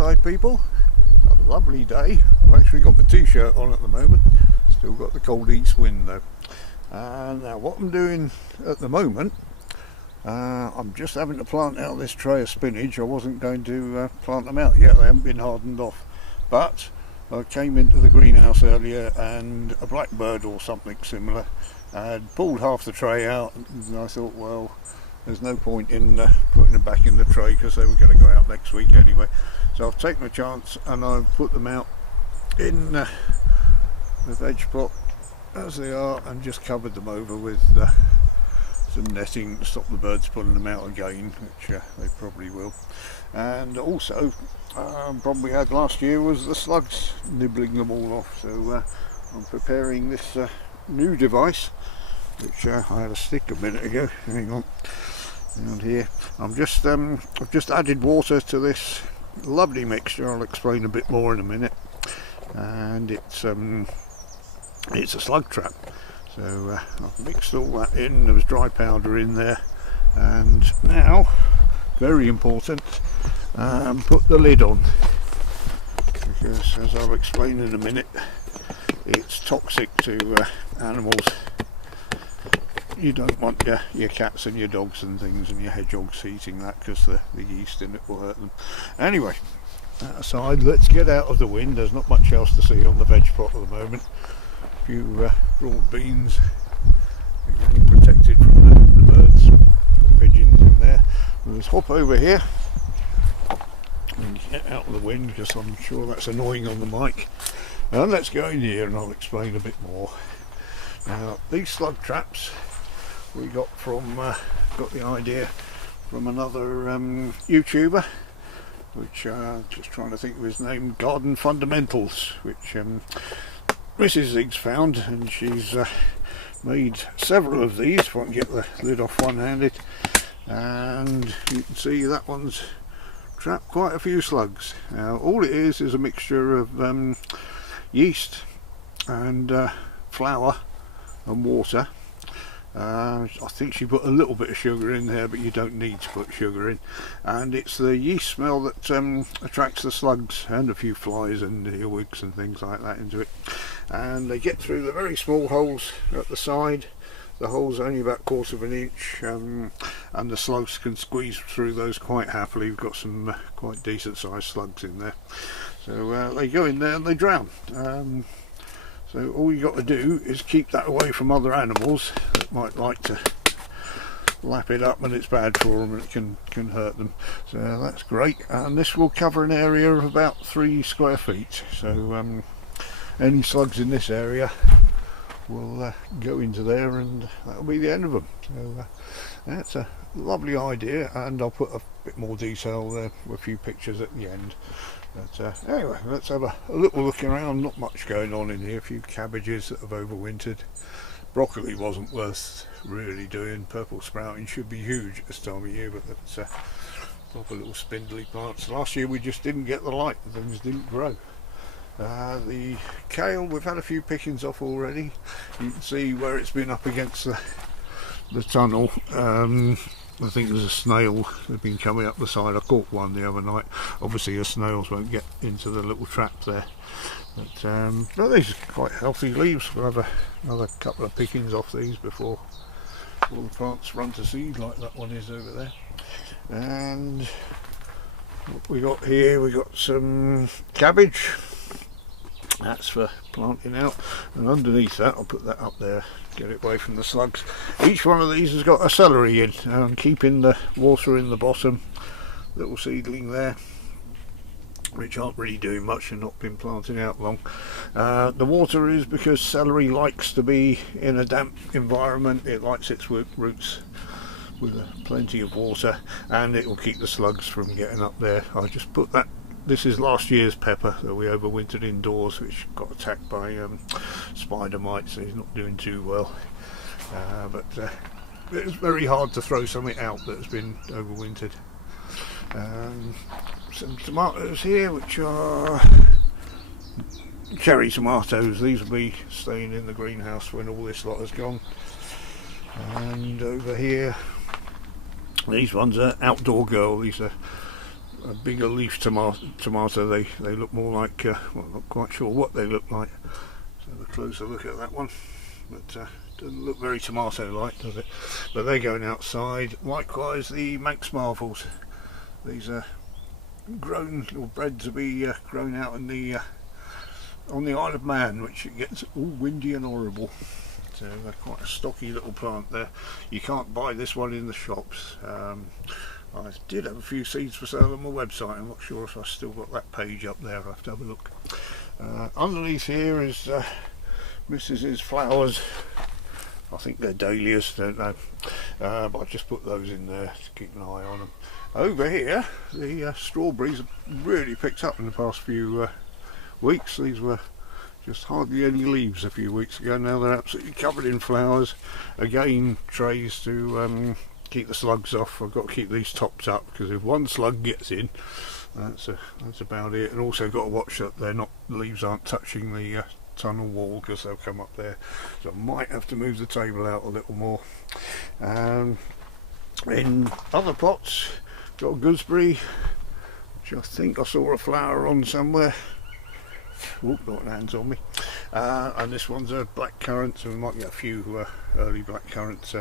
outside, people. A lovely day. I've actually got my t-shirt on at the moment. Still got the cold east wind though. Now what I'm doing at the moment, I'm just having to plant out this tray of spinach. I wasn't going to plant them out yet, they haven't been hardened off, but I came into the greenhouse earlier and a blackbird or something similar had pulled half the tray out, and I thought, well, there's no point in putting them back in the tray because they were going to go out next week anyway. So I've taken a chance and I've put them out in the veg pot as they are and just covered them over with some netting to stop the birds pulling them out again, which they probably will. And also, problem we had last year was the slugs nibbling them all off. So I'm preparing this new device, which I had a stick a minute ago. Hang on, down here. I've just added water to this lovely mixture. I'll explain a bit more in a minute. And it's a slug trap. So I've mixed all that in. There was dry powder in there, and now, very important, put the lid on, because as I'll explain in a minute, it's toxic to animals. You don't want your cats and your dogs and things and your hedgehogs eating that, because the yeast in it will hurt them. Anyway, that aside, let's get out of the wind. There's not much else to see on the veg pot at the moment. A few broad beans are getting protected from the birds, the pigeons in there. We'll just hop over here and get out of the wind, because I'm sure that's annoying on the mic. And let's go in here and I'll explain a bit more. Now, these slug traps we got from got the idea from another YouTuber, which just trying to think of his name, Garden Fundamentals, which Mrs Zigs found, and she's made several of these. If I can get the lid off one-handed, and you can see that one's trapped quite a few slugs. Now all it is a mixture of yeast and flour and water. I think she put a little bit of sugar in there, but you don't need to put sugar in, and it's the yeast smell that attracts the slugs and a few flies and earwigs and things like that into it, and they get through the very small holes at the side. The hole's only about 1/4 of an inch, and the slugs can squeeze through those quite happily. We've got some quite decent sized slugs in there, so they go in there and they drown. So all you got to do is keep that away from other animals that might like to lap it up, and it's bad for them and it can hurt them. So that's great, and this will cover an area of about 3 square feet. So any slugs in this area will go into there, and that'll be the end of them. So that's a lovely idea, and I'll put a bit more detail there with a few pictures at the end. But anyway, let's have a little look around. Not much going on in here. A few cabbages that have overwintered. Broccoli wasn't worth really doing. Purple sprouting should be huge at this time of year, but that's proper little spindly plants. Last year we just didn't get the light, things didn't grow. The kale, we've had a few pickings off already. You can see where it's been up against the tunnel. I think there's a snail that's been coming up the side. I caught one the other night. Obviously the snails won't get into the little trap there, but these are quite healthy leaves. We'll have another couple of pickings off these before all the plants run to seed, like that one is over there. And what we got here, we got some cabbage. That's for planting out, and underneath that, I'll put that up there, get it away from the slugs. Each one of these has got a celery in, and I'm keeping the water in the bottom. Little seedling there, which aren't really doing much and not been planting out long. The water is because celery likes to be in a damp environment. It likes its roots with plenty of water, and it will keep the slugs from getting up there. I just put that. This is last year's pepper that we overwintered indoors, which got attacked by spider mites, so he's not doing too well. But it's very hard to throw something out that's been overwintered. Some tomatoes here, which are cherry tomatoes. These will be staying in the greenhouse when all this lot has gone. And over here, these ones are outdoor girl. These are a bigger leaf tomato. They look more like, well, not quite sure what they look like. So have a closer look at that one, but doesn't look very tomato-like, does it? But they're going outside. Likewise, the Manx Marvels. These are grown or bred to be grown out in the on the Isle of Man, which it gets all windy and horrible. So they're quite a stocky little plant there. You can't buy this one in the shops. I did have a few seeds for sale on my website. I'm not sure if I've still got that page up there. I'll have to have a look. Underneath here is Mrs Zigs flowers. I think they're dahlias, don't know. But I just put those in there to keep an eye on them. Over here, the strawberries have really picked up in the past few weeks. These were just hardly any leaves a few weeks ago. Now they're absolutely covered in flowers. Again, trays to keep the slugs off. I've got to keep these topped up, because if one slug gets in, that's about it. And also got to watch that the leaves aren't touching the tunnel wall, because they'll come up there. So I might have to move the table out a little more. In other pots, got a gooseberry, which I think I saw a flower on somewhere. Oop, got hands on me. And this one's a black currant, so we might get a few early black currant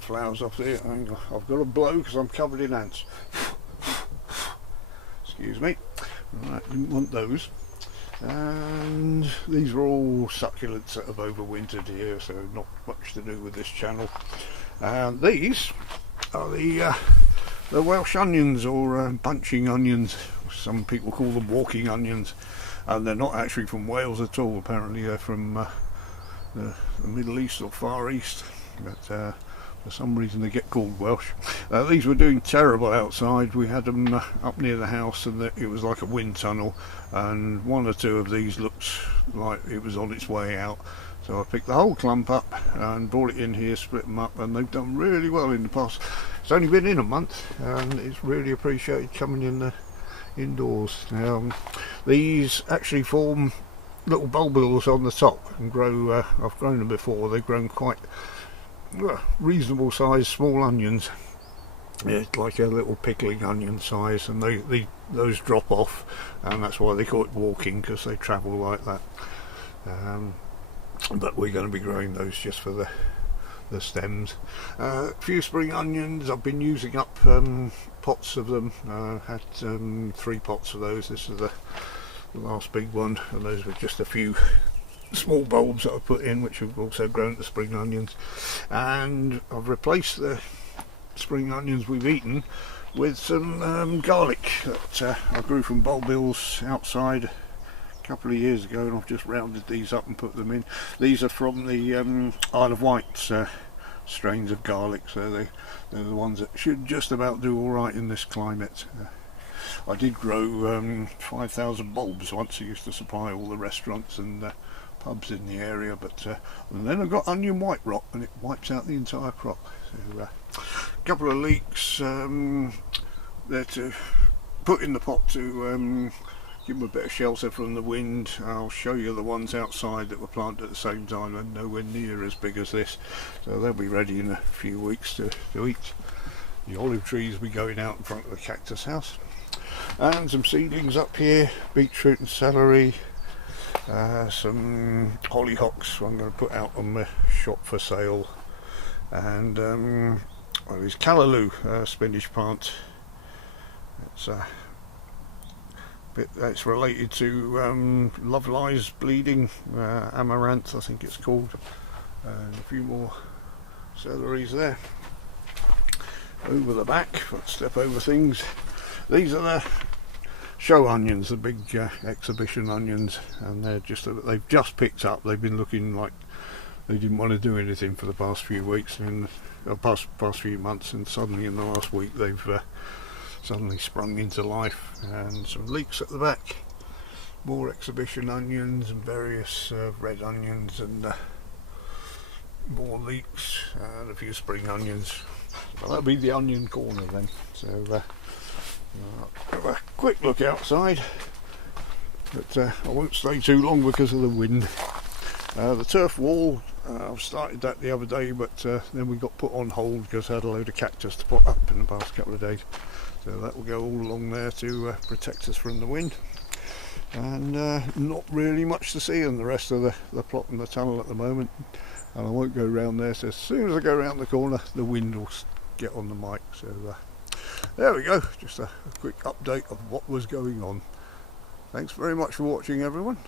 flowers off there. I've got to blow because I'm covered in ants. Excuse me. Right, didn't want those. And these are all succulents that have overwintered here, so not much to do with this channel. And these are the Welsh onions, or bunching onions. Some people call them walking onions, and they're not actually from Wales at all. Apparently they're from the Middle East or Far East, but for some reason they get called Welsh. These were doing terrible outside. We had them up near the house, and it was like a wind tunnel, and one or two of these looked like it was on its way out. So I picked the whole clump up and brought it in here, split them up, and they've done really well in the past. It's only been in a month, and it's really appreciated coming in indoors. These actually form little bulbils on the top and grow. I've grown them before. They've grown quite reasonable sized small onions. It's like a little pickling onion size, and those drop off, and that's why they call it walking, because they travel like that. But we're going to be growing those just for the stems. A few spring onions. I've been using up pots of them. Had 3 pots of those. This is the last big one, and those were just a few small bulbs that I put in, which have also grown to spring onions. And I've replaced the spring onions we've eaten with some garlic that I grew from bulbils outside a couple of years ago, and I've just rounded these up and put them in. These are from the Isle of Wight strains of garlic, so they're the ones that should just about do alright in this climate. I did grow 5,000 bulbs once. I used to supply all the restaurants and pubs in the area, but and then I got onion white rot, and it wipes out the entire crop. So a couple of leeks there to put in the pot to give them a bit of shelter from the wind. I'll show you the ones outside that were planted at the same time, and nowhere near as big as this, so they'll be ready in a few weeks to eat. The olive trees will be going out in front of the cactus house, and some seedlings up here, beetroot and celery, some hollyhocks I'm going to put out on the shop for sale, and this callaloo spinach plant. It's related to love lies bleeding, amaranth I think it's called, and a few more celeries there. Over the back, let's step over things. These are the show onions, the big exhibition onions, and they've just picked up. They've been looking like they didn't want to do anything for the past few weeks, and past few months, and suddenly in the last week they've suddenly sprung into life. And some leeks at the back, more exhibition onions and various red onions, and more leeks, and a few spring onions. Well, that'll be the onion corner then. So have a quick look outside, but I won't stay too long because of the wind. The turf wall, I've started that the other day, but then we got put on hold because I had a load of cactus to put up in the past couple of days. So that will go all along there to protect us from the wind. And not really much to see in the rest of the plot and the tunnel at the moment, and I won't go round there, so as soon as I go around the corner the wind will get on the mic. So there we go, just a quick update of what was going on. Thanks very much for watching, everyone.